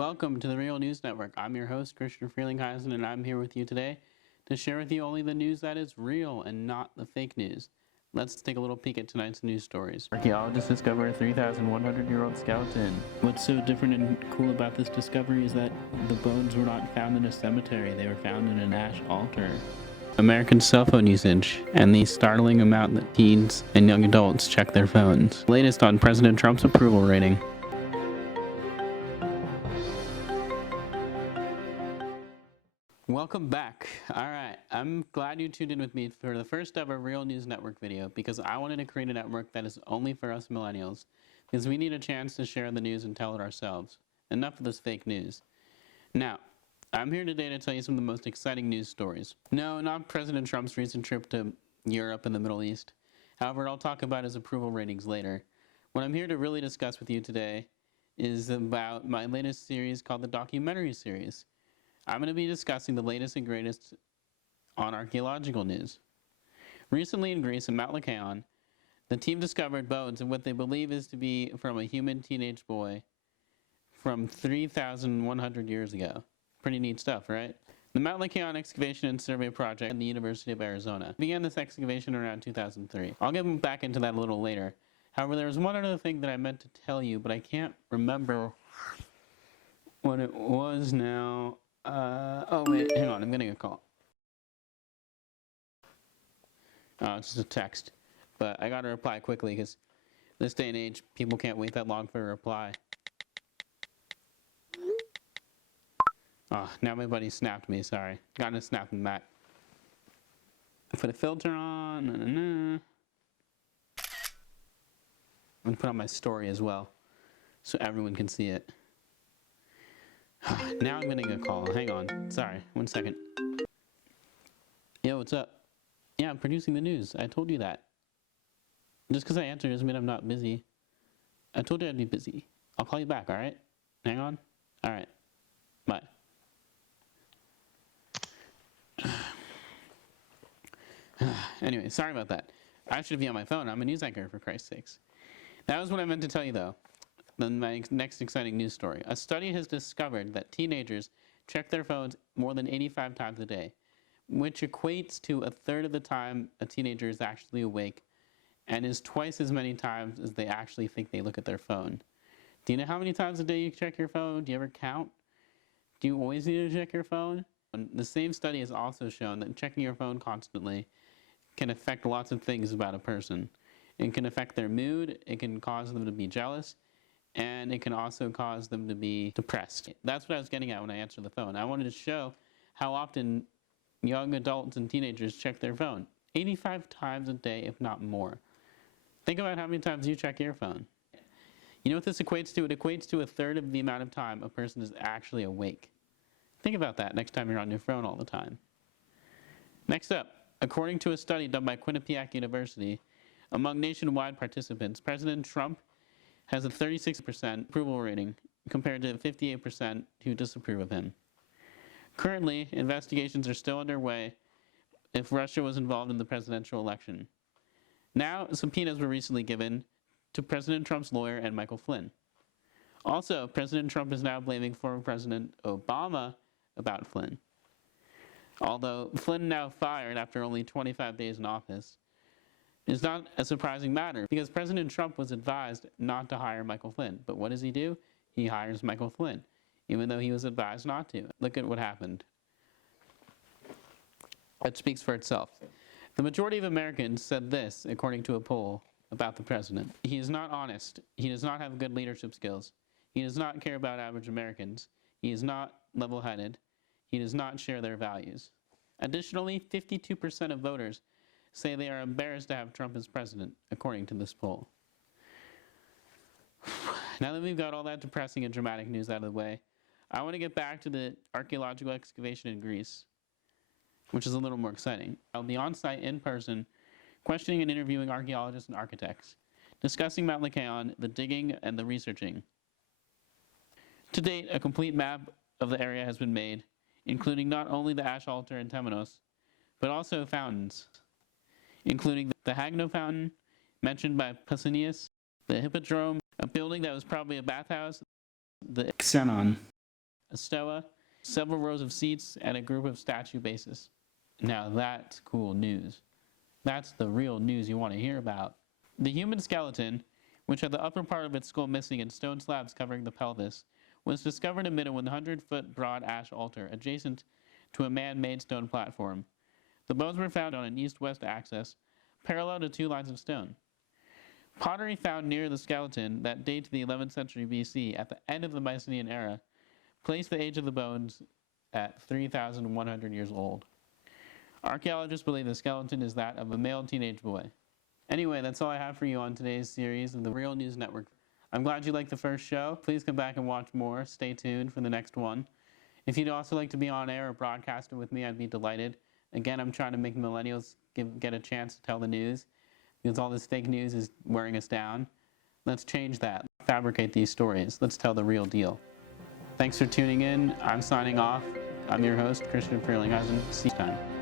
welcome to the Real News Network. I'm your host, Christian Frelinghuysen, and I'm here with you today to share with you only the news that is real and not the fake news. Let's take a little peek at tonight's news stories. Archaeologists discover a 3,100-year-old skeleton. What's so different and cool about this discovery is that the bones were not found in a cemetery, they were found in an ash altar. American cell phone usage, and the startling amount that teens and young adults check their phones. Latest on President Trump's approval rating. Welcome back. Alright, I'm glad you tuned in with me for the first ever Real News Network video because I wanted to create a network that is only for us millennials because we need a chance to share the news and tell it ourselves. Enough of this fake news. Now, I'm here today to tell you some of the most exciting news stories. No, not President Trump's recent trip to Europe and the Middle East. However, I'll talk about his approval ratings later. What I'm here to really discuss with you today is about my latest series called the documentary series. I'm going to be discussing the latest and greatest on archaeological news. Recently in Greece, in Mount Lycaon, the team discovered bones in what they believe is to be from a human teenage boy from 3,100 years ago. Pretty neat stuff, right? The Mount Lycaon Excavation and Survey Project at the University of Arizona began this excavation around 2003. I'll get back into that a little later. However, there was one other thing that I meant to tell you, but I can't remember what it was now. Oh wait, hang on, I'm getting a call. Oh, it's just a text. But I gotta reply quickly because this day and age, people can't wait that long for a reply. Oh, now my buddy snapped me, sorry. Gotta snap him back. I put a filter on. I'm gonna put on my story as well so everyone can see it. Now I'm getting a call. Hang on. Sorry. 1 second. Yo, what's up? Yeah, I'm producing the news. I told you that. Just because I answered doesn't mean I'm not busy. I told you I'd be busy. I'll call you back, alright? Hang on. Alright. Bye. Anyway, sorry about that. I should be on my phone. I'm a news anchor, for Christ's sakes. That was what I meant to tell you, though. Then my next exciting news story. A study has discovered that teenagers check their phones more than 85 times a day, which equates to a third of the time a teenager is actually awake and is twice as many times as they actually think they look at their phone. Do you know how many times a day you check your phone? Do you ever count? Do you always need to check your phone? And the same study has also shown that checking your phone constantly can affect lots of things about a person. It can affect their mood, it can cause them to be jealous, and it can also cause them to be depressed. That's what I was getting at when I answered the phone. I wanted to show how often young adults and teenagers check their phone. 85 times a day, if not more. Think about how many times you check your phone. You know what this equates to? It equates to a third of the amount of time a person is actually awake. Think about that next time you're on your phone all the time. Next up, according to a study done by Quinnipiac University, among nationwide participants, President Trump has a 36% approval rating compared to 58% who disapprove of him. Currently, investigations are still underway if Russia was involved in the presidential election. Now, subpoenas were recently given to President Trump's lawyer and Michael Flynn. Also, President Trump is now blaming former President Obama about Flynn. Although Flynn now fired after only 25 days in office, it's not a surprising matter because President Trump was advised not to hire Michael Flynn. But what does he do? He hires Michael Flynn, even though he was advised not to. Look at what happened. It speaks for itself. The majority of Americans said this, according to a poll, about the president. He is not honest. He does not have good leadership skills. He does not care about average Americans. He is not level-headed. He does not share their values. Additionally, 52% of voters say they are embarrassed to have Trump as president, according to this poll. Now that we've got all that depressing and dramatic news out of the way, I want to get back to the archaeological excavation in Greece, which is a little more exciting. I'll be on site in person, questioning and interviewing archaeologists and architects, discussing Mount Lycaon, the digging, and the researching. To date, a complete map of the area has been made, including not only the ash altar in Temenos, but also fountains, including the Hagno fountain, mentioned by Pausanias, the Hippodrome, a building that was probably a bathhouse, the Xenon, a stoa, several rows of seats, and a group of statue bases. Now that's cool news. That's the real news you want to hear about. The human skeleton, which had the upper part of its skull missing and stone slabs covering the pelvis, was discovered amid a 100-foot broad ash altar adjacent to a man-made stone platform. The bones were found on an east-west axis, parallel to two lines of stone. Pottery found near the skeleton that date to the 11th century BC at the end of the Mycenaean era placed the age of the bones at 3,100 years old. Archaeologists believe the skeleton is that of a male teenage boy. Anyway, that's all I have for you on today's series of the Real News Network. I'm glad you liked the first show. Please come back and watch more. Stay tuned for the next one. If you'd also like to be on air or broadcast it with me, I'd be delighted. Again, I'm trying to make millennials get a chance to tell the news because all this fake news is wearing us down. Let's change that. Fabricate these stories. Let's tell the real deal. Thanks for tuning in. I'm signing off. I'm your host, Christian Frelinghuysen. See you next time.